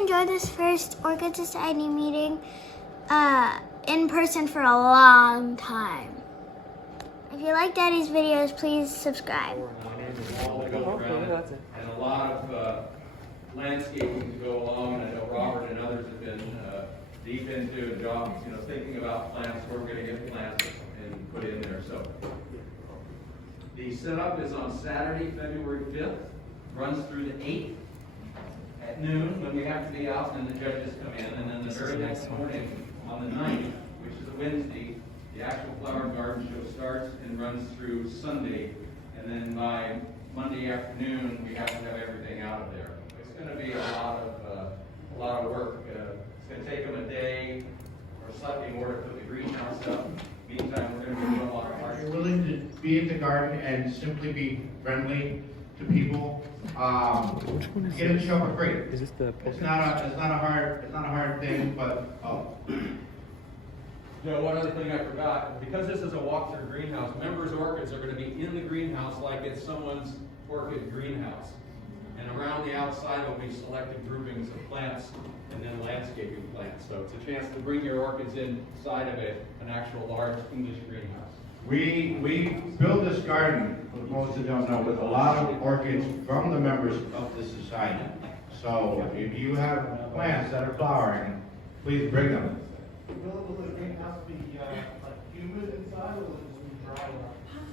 enjoyed this first Orchid Society meeting in person for a long time. If you like Daddy's videos, please subscribe. And a lot of landscaping to go along, and I know Robert and others have been deep into jobs, thinking about plants. We're going to get plants and put in there. So the setup is on Saturday, February 5th, runs through the 8th at noon when we have to be out and the judges come in, and then the very next morning on the 9th, which is a Wednesday, the actual flower garden show starts and runs through Sunday, and then by Monday afternoon we have to have everything out of there. It's going to be a lot of work. It's going to take them a day or slightly more to put the greenhouse up. Meantime, we're going to be doing a lot of Are you willing to be in the garden and simply be friendly to people? Get in the show for free. Is this the? It's not a hard thing, but One other thing I forgot, because this is a walk-through greenhouse, members' orchids are going to be in the greenhouse like it's someone's orchid greenhouse. And around the outside will be selected groupings of plants and then landscaping plants. So it's a chance to bring your orchids inside of an actual large English greenhouse. we build this garden, most of them don't know, with a lot of orchids from the members of the society. So if you have plants that are flowering, please bring them. Will the greenhouse be like humid inside, or will it just be dry?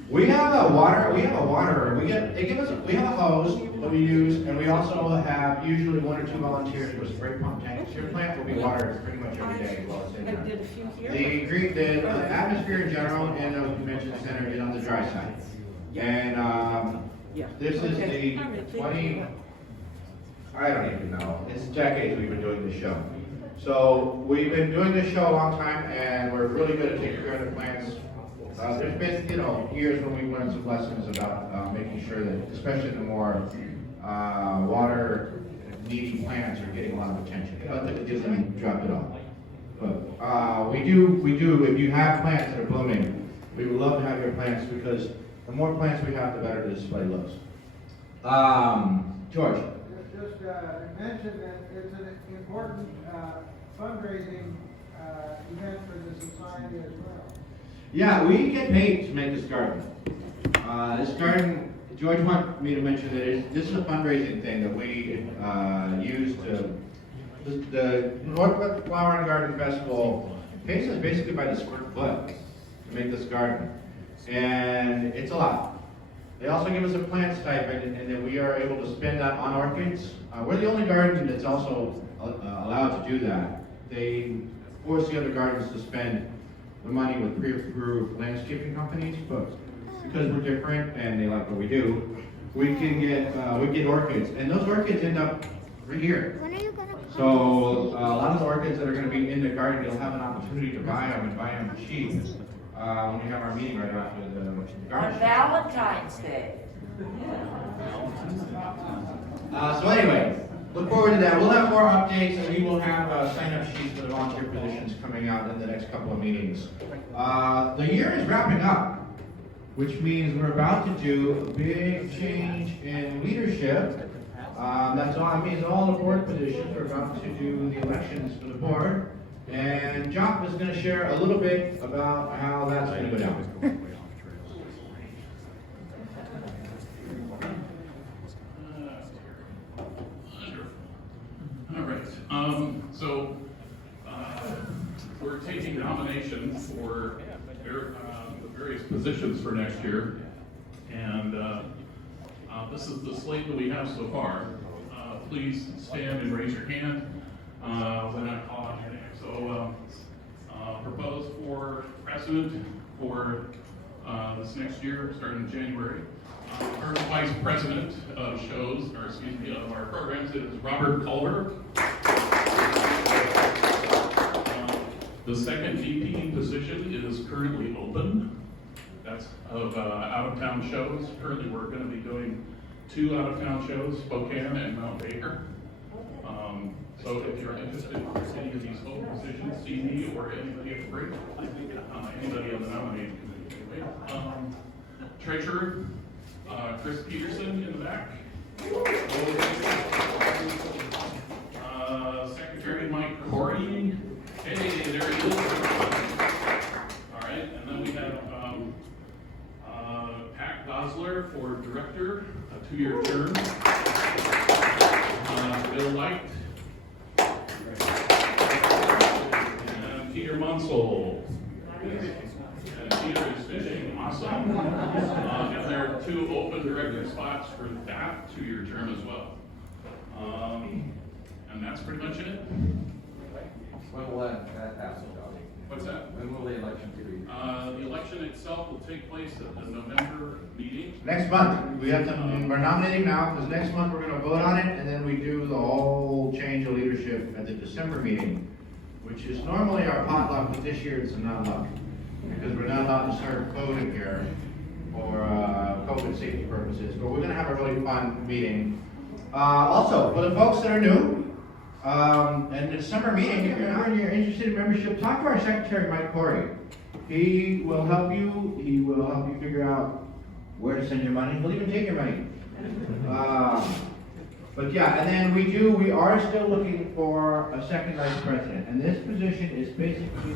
We have a waterer. We have a hose that we use, and we also have usually 1 or 2 volunteers with spray pump tanks. Your plant will be watered pretty much every day while it's in there. I did a few here. The atmosphere in general in the convention center is on the dry side. And this is the 20, I don't even know, it's decades we've been doing this show. So we've been doing this show a long time, and we're really good at taking care of the plants. There's been, years when we learned some lessons about making sure that, especially the more water needy plants are getting a lot of attention. Not that it doesn't drop it off. But we do, if you have plants that are blooming, we would love to have your plants, because the more plants we have, the better the display looks. George. Just mention that it's an important fundraising event for the society as well. Yeah, we get paid to make this garden. This garden, George wanted me to mention that this is a fundraising thing that we use to, the Northwest Flower and Garden Festival pays us basically by the square foot to make this garden. And it's a lot. They also give us a plant stipend, and then we are able to spend that on orchids. We're the only garden that's also allowed to do that. They force the other gardens to spend the money with pre-approved landscaping companies, but because we're different and they like what we do, we get orchids, and those orchids end up right here. When are you gonna? So a lot of the orchids that are going to be in the garden, you'll have an opportunity to buy them and buy them cheap when we have our meeting right after the garden. On Valentine's Day. So anyway, look forward to that. We'll have more updates, and we will have sign-up sheets for the volunteer positions coming out in the next couple of meetings. The year is wrapping up, which means we're about to do a big change in leadership. That's all. It means all the board positions are about to do the elections for the board, and Jock is going to share a little bit about how that's going to go down. All right, we're taking nominations for the various positions for next year, and this is the slate that we have so far. Please stand and raise your hand when I call on your name. So, proposed for president for this next year, starting in January. Our vice president of shows, or excuse me, of our programs is Robert Culver. The second VP position is currently open. That's of out-of-town shows. Currently, we're going to be doing 2 out-of-town shows, Spokane and Mount Baker. So if you're interested in any of these open positions, see me or anybody at the break, anybody on the nominating committee. Treasurer, Chris Peterson in the back. 2-year term. Bill Light. And Peter Munsell. And Peter is fishing, awesome. And there are 2 open director spots for that 2-year term as well. And that's pretty much it. When will that happen, John? What's that? When will the election be? The election itself will take place at the November meeting. Next month, we have them, we're nominating now, because next month we're gonna vote on it, and then we do the whole change of leadership at the December meeting, which is normally our potluck, but this year it's a non-luck, because we're not allowed to serve food in here for COVID safety purposes, but we're gonna have a really fun meeting. Also, for the folks that are new, and the December meeting, if you're interested in membership, talk to our secretary, Mike Corey. He will help you figure out where to send your money. He'll even take your money. But yeah, and then we are still looking for a second vice president. And this position is basically